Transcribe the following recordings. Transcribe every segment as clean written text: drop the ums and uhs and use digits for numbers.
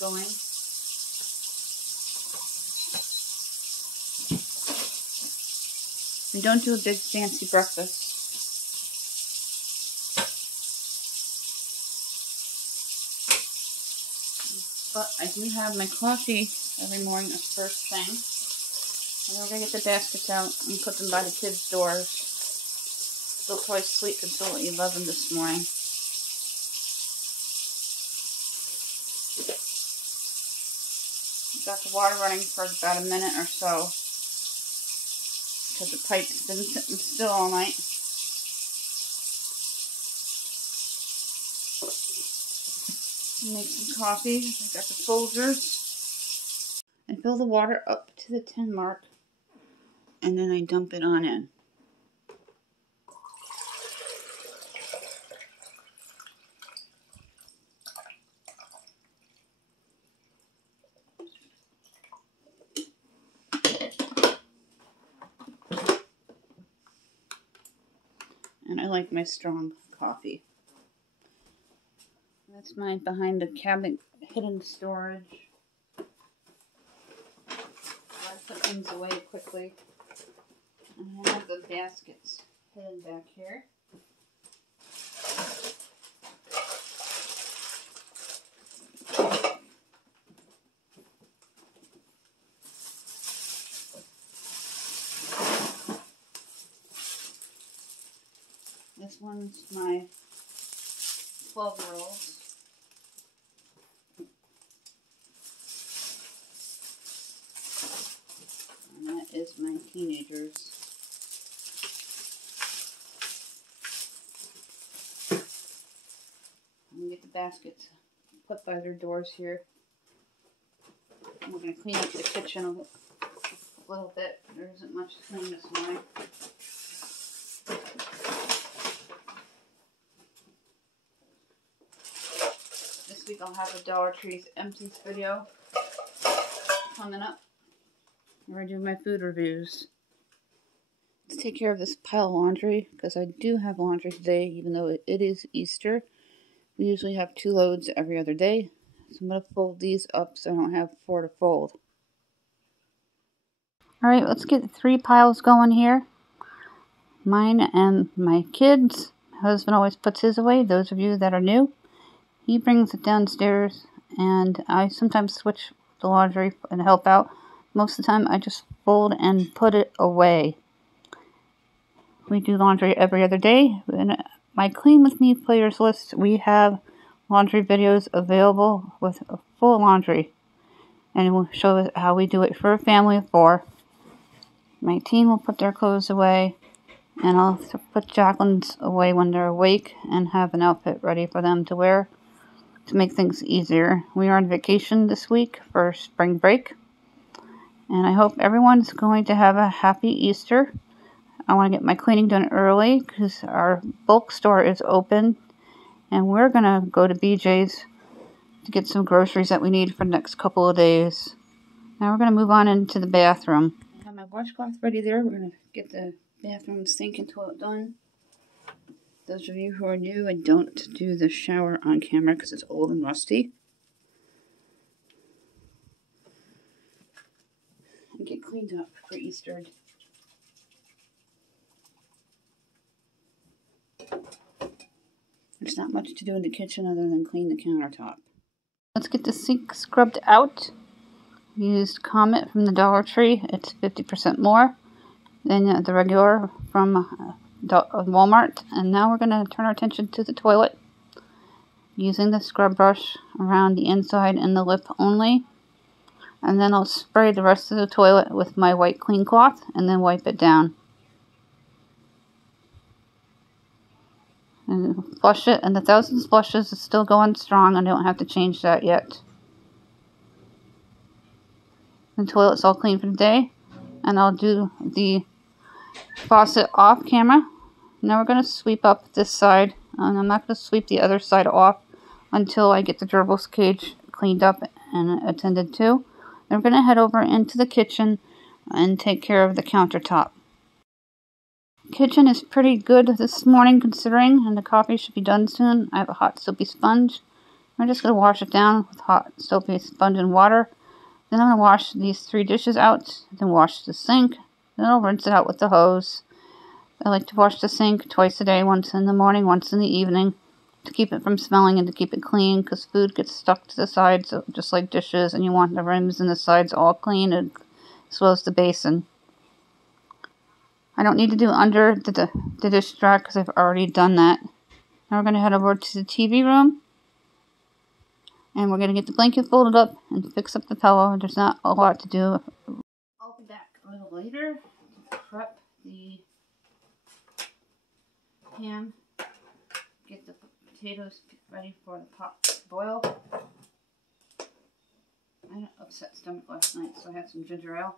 going. We don't do a big fancy breakfast. But I do have my coffee every morning as first thing. And then we're going to get the baskets out and put them by the kids' doors. They'll probably sleep until 11 this morning. Got the water running for about a minute or so. Because the pipe's been sitting still all night. Make some coffee. I got the Folgers. I fill the water up to the 10 mark. And then I dump it on in. And I like my strong coffee. That's mine behind the cabinet, hidden storage. I put things away quickly. And I have the baskets hidden back here. This one's my 12-year-olds. And that is my teenagers. I'm going to get the baskets put by their doors here. And we're going to clean up the kitchen a little bit. There isn't much to clean this morning. This week I'll have a Dollar Tree's empties video coming up. Where I do my food reviews. Let's take care of this pile of laundry because I do have laundry today, even though it is Easter. We usually have 2 loads every other day. So I'm going to fold these up so I don't have 4 to fold. Alright, let's get 3 piles going here. Mine and my kids. My husband always puts his away, those of you that are new. He brings it downstairs, and I sometimes switch the laundry and help out. Most of the time, I just fold and put it away. We do laundry every other day. In my Clean With Me players list, we have laundry videos available with a full laundry. And we'll show how we do it for a family of 4. My teen will put their clothes away, and I'll put Jacqueline's away when they're awake and have an outfit ready for them to wear to make things easier. We are on vacation this week for spring break. And I hope everyone's going to have a happy Easter. I want to get my cleaning done early because our bulk store is open. And we're going to go to BJ's to get some groceries that we need for the next couple of days. Now we're going to move on into the bathroom. I have my washcloth ready there. We're going to get the bathroom sink and toilet done. Those of you who are new and don't do the shower on camera because it's old and rusty. And get cleaned up for Easter. There's not much to do in the kitchen other than clean the countertop. Let's get the sink scrubbed out. We used Comet from the Dollar Tree. It's 50% more than the regular from Walmart. And now we're going to turn our attention to the toilet. Using the scrub brush around the inside and the lip only. And then I'll spray the rest of the toilet with my white clean cloth and then wipe it down. And flush it, and the 1000 flushes is still going strong. I don't have to change that yet. The toilet's all clean for the day. And I'll do the faucet off camera. Now we're going to sweep up this side. And I'm not going to sweep the other side off until I get the gerbils cage cleaned up and attended to. Then we're going to head over into the kitchen and take care of the countertop. Kitchen is pretty good this morning considering, and the coffee should be done soon. I have a hot soapy sponge. I'm just going to wash it down with hot soapy sponge and water. Then I'm going to wash these 3 dishes out, then wash the sink. Then I'll rinse it out with the hose. I like to wash the sink twice a day, once in the morning, once in the evening, to keep it from smelling and to keep it clean, because food gets stuck to the sides, just like dishes, and you want the rims and the sides all clean, as well as the basin. I don't need to do under the dish rack because I've already done that. Now we're going to head over to the TV room. And we're going to get the blanket folded up and fix up the pillow. There's not a lot to do. I'll be back a little later to prep the ham. Get the potatoes ready for the pot to boil. I had an upset stomach last night, so I had some ginger ale.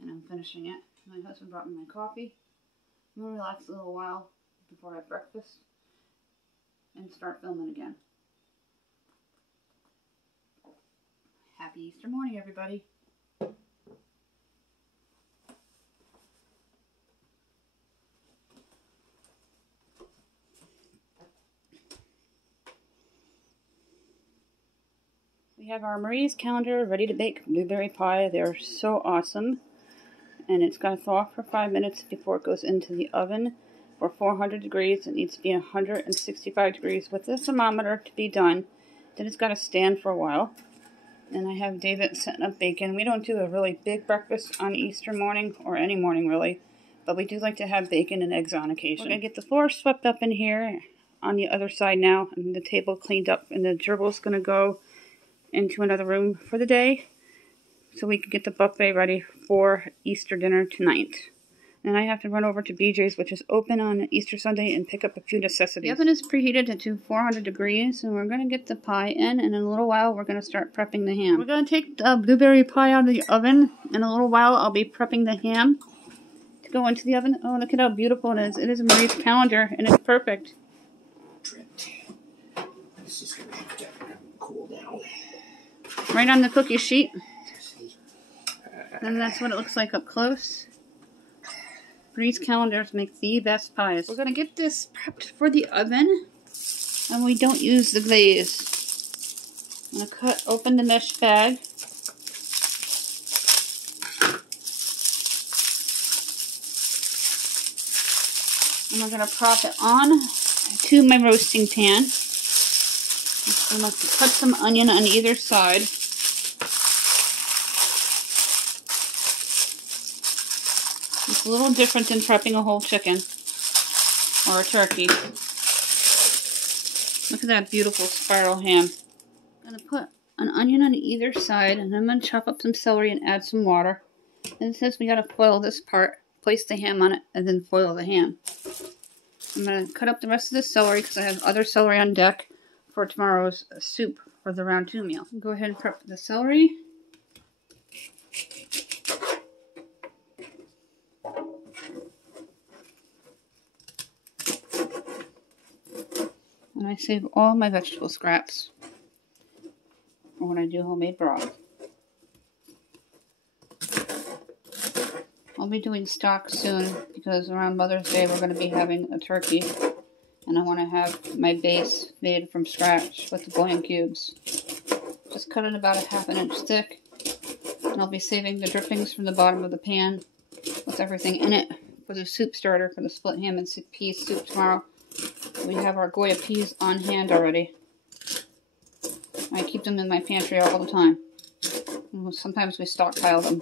And I'm finishing it. My husband brought me my coffee. I'm going to relax a little while before I have breakfast and start filming again. Happy Easter morning, everybody. We have our Marie's calendar ready to bake blueberry pie. They're so awesome. And it's got to thaw for 5 minutes before it goes into the oven for 400 degrees. It needs to be 165 degrees with the thermometer to be done. Then it's got to stand for a while. And I have David setting up bacon. We don't do a really big breakfast on Easter morning, or any morning really, but we do like to have bacon and eggs on occasion. We're going to get the floor swept up in here on the other side now, and the table cleaned up, and the gerbil's going to go into another room for the day, so we can get the buffet ready for Easter dinner tonight. And I have to run over to BJ's, which is open on Easter Sunday, and pick up a few necessities. The oven is preheated to 400 degrees, and we're going to get the pie in a little while we're going to start prepping the ham. We're going to take the blueberry pie out of the oven. In a little while I'll be prepping the ham to go into the oven. Oh, look at how beautiful it is. It is Marie's calendar, and it's perfect. This is going to cool down. Right on the cookie sheet. And that's what it looks like up close. Marie's calendars make the best pies. We're going to get this prepped for the oven, and we don't use the glaze. I'm going to cut open the mesh bag. And we're going to prop it on to my roasting pan. I'm going to cut some onion on either side. It's a little different than prepping a whole chicken or a turkey. Look at that beautiful spiral ham. I'm going to put an onion on either side, and I'm going to chop up some celery and add some water. And it says we got to foil this part, place the ham on it, and then foil the ham. I'm going to cut up the rest of the celery because I have other celery on deck for tomorrow's soup for the round 2 meal. Go ahead and prep the celery. And I save all my vegetable scraps for when I do homemade broth. I'll be doing stock soon because around Mother's Day we're going to be having a turkey. And I want to have my base made from scratch with the bouillon cubes. Just cut it about a ½ inch thick. And I'll be saving the drippings from the bottom of the pan with everything in it for the soup starter for the split ham and peas soup tomorrow. We have our Goya peas on hand already. I keep them in my pantry all the time. And sometimes we stockpile them.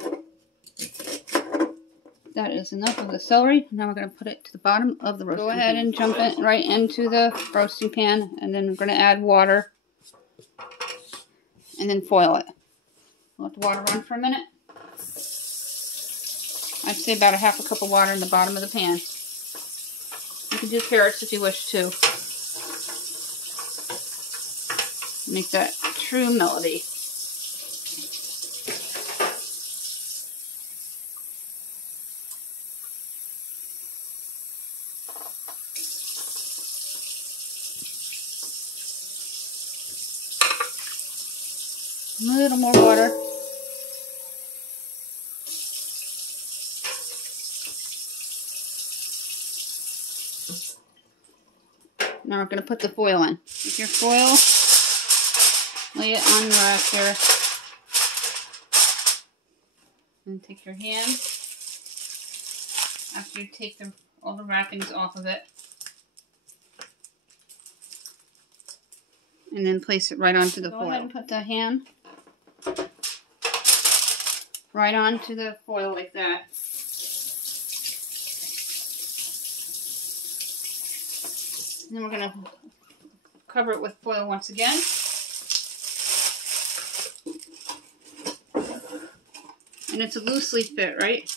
That is enough of the celery. Now we're going to put it to the bottom of the roasting pan. Go ahead and jump it right into the roasting pan, and then we're going to add water and then foil it. Let the water run for a minute. I'd say about a ½ cup of water in the bottom of the pan. You can do carrots if you wish to. Make that true melody. A little more water. Now we're going to put the foil in. With your foil, lay it on the rack here. And take your ham, after you take all the wrappings off of it, and then place it right onto the foil. Go ahead and put the ham right onto the foil like that. And then we're going to cover it with foil once again. And it's a loosely fit, right?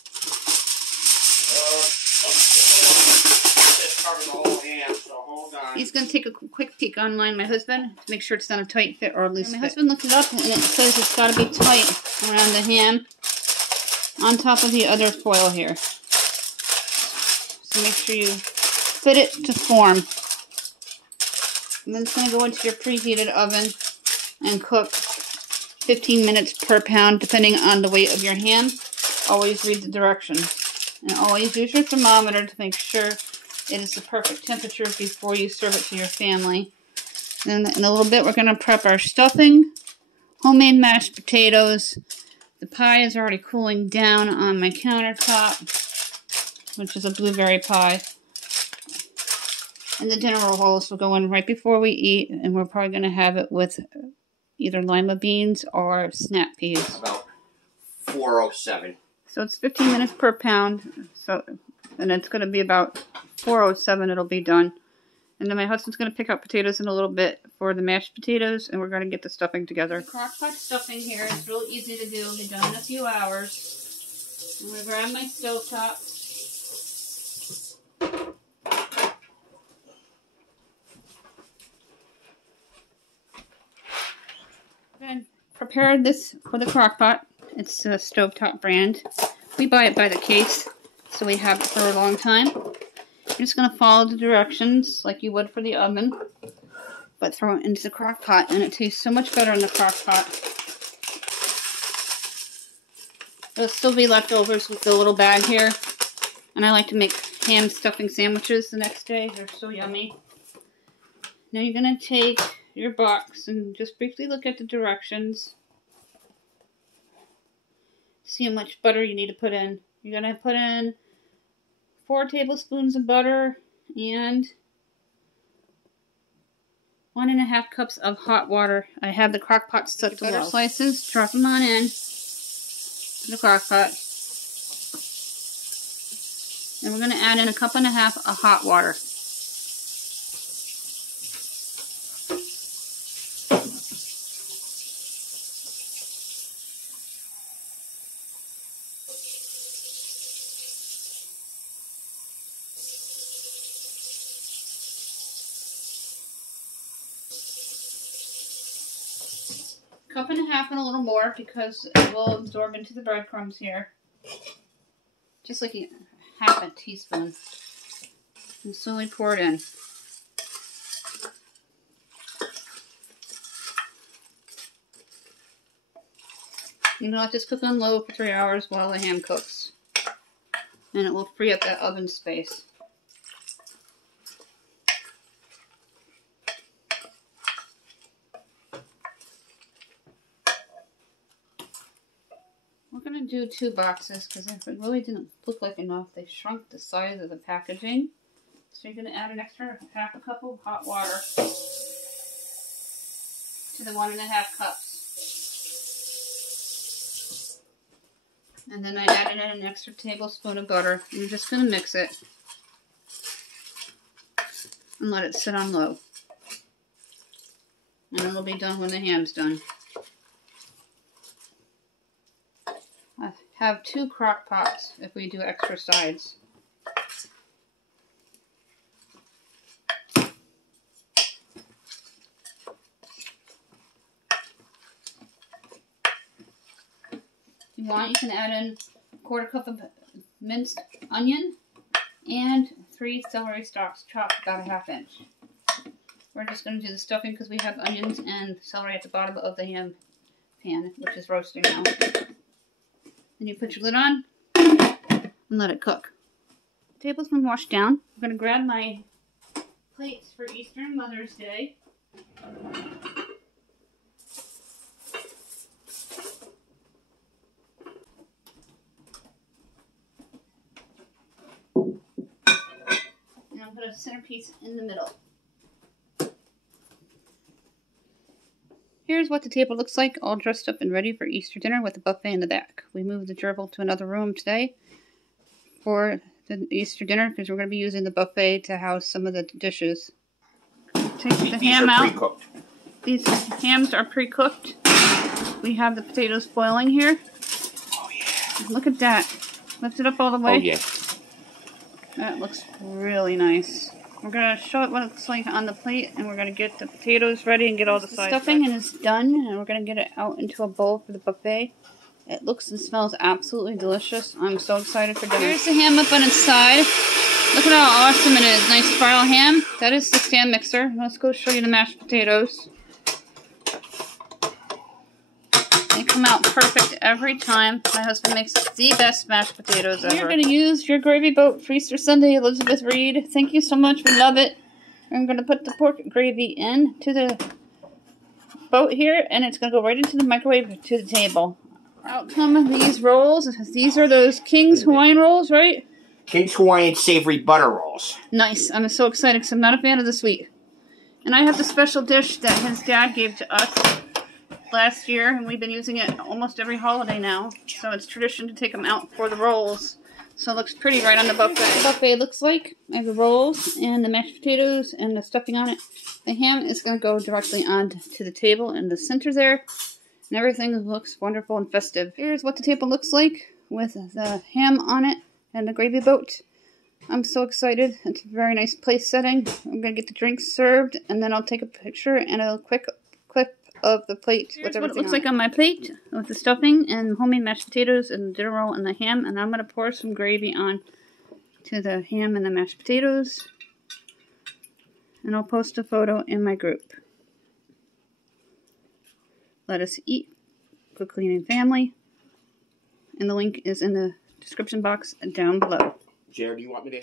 He's going to take a quick peek on mine, my husband, to make sure it's not a tight fit or a loose fit. My husband looked it up and it says it's got to be tight around the ham on top of the other foil here. So make sure you fit it to form. And then it's going to go into your preheated oven and cook 15 minutes per pound, depending on the weight of your ham. Always read the directions. And always use your thermometer to make sure it is the perfect temperature before you serve it to your family. And in a little bit, we're going to prep our stuffing, homemade mashed potatoes. The pie is already cooling down on my countertop, which is a blueberry pie. And the dinner rolls will go in right before we eat, and we're probably going to have it with either lima beans or snap peas. About 407. So it's 15 minutes per pound. And it's going to be about 407 it'll be done. And then my husband's going to pick out potatoes in a little bit for the mashed potatoes, and we're going to get the stuffing together. The crock-pot stuffing here is real easy to do. It'll be done in a few hours. I'm going to grab my stovetop. And prepare this for the crock-pot. It's a stovetop brand. We buy it by the case, so we have it for a long time. You're just going to follow the directions like you would for the oven, but throw it into the crock-pot, and it tastes so much better in the crock-pot. There'll still be leftovers with the little bag here, and I like to make ham stuffing sandwiches the next day. They're so yummy. Now you're going to take your box and just briefly look at the directions. See how much butter you need to put in. You're going to put in 4 tablespoons of butter and 1.5 cups of hot water. I have the crock pot set to butter slices. Drop them on in to the crock pot. And we're going to add in 1.5 cups of hot water. Cup and a half and a little more because it will absorb into the breadcrumbs here. Just like half a teaspoon. And slowly pour it in. You can let this cook on low for 3 hours while the ham cooks. And it will free up that oven space. We're going to do 2 boxes because it really didn't look like enough. They shrunk the size of the packaging. So you're going to add an extra 1/2 cup of hot water to the 1.5 cups. And then I added in an extra tablespoon of butter. And you're just going to mix it and let it sit on low. And it'll be done when the ham's done. I have 2 crock pots if we do extra sides. If you want, you can add in 1/4 cup of minced onion and 3 celery stalks chopped about 1/2 inch. We're just going to do the stuffing because we have onions and celery at the bottom of the ham pan, which is roasting now. Then you put your lid on and let it cook. The table's been washed down. I'm going to grab my plates for Easter and Mother's Day. a centerpiece in the middle. Here's what the table looks like, all dressed up and ready for Easter dinner with a buffet in the back. We moved the gerbil to another room today for the Easter dinner because we're going to be using the buffet to house some of the dishes. Take the ham out. Pre-cooked. These hams are pre-cooked. We have the potatoes boiling here. Oh yeah. Look at that. Lift it up all the way. Oh yeah. That looks really nice. We're going to show it what it looks like on the plate, and we're going to get the potatoes ready and get all the sides stuffing, and it's done, and we're going to get it out into a bowl for the buffet. It looks and smells absolutely delicious. I'm so excited for dinner. Here's the ham up on its side. Look at how awesome it is. Nice spiral ham. That is the stand mixer. Let's go show you the mashed potatoes. They come out perfect every time. My husband makes the best mashed potatoes ever. You're going to use your gravy boat for Easter Sunday, Elizabeth Reed. Thank you so much. We love it. I'm going to put the pork gravy into the boat here, and it's going to go right into the microwave to the table. Out come these rolls. These are those King's Hawaiian rolls, right? King's Hawaiian savory butter rolls. Nice. I'm so excited because I'm not a fan of the sweet. And I have the special dish that his dad gave to us last year, and we've been using it almost every holiday now. So it's tradition to take them out for the rolls. So it looks pretty right on the buffet. The buffet looks like I have the rolls and the mashed potatoes and the stuffing on it. The ham is going to go directly onto the table in the center there. And everything looks wonderful and festive. Here's what the table looks like with the ham on it and the gravy boat. I'm so excited. It's a very nice place setting. I'm going to get the drinks served, and then I'll take a picture and a quick clip of the plate. Here's what it looks like on my plate with the stuffing and homemade mashed potatoes and the dinner roll and the ham. And I'm going to pour some gravy on to the ham and the mashed potatoes. And I'll post a photo in my group. Let us eat. Cook, Clean, and Family. And the link is in the description box down below. Jared, do you want me to?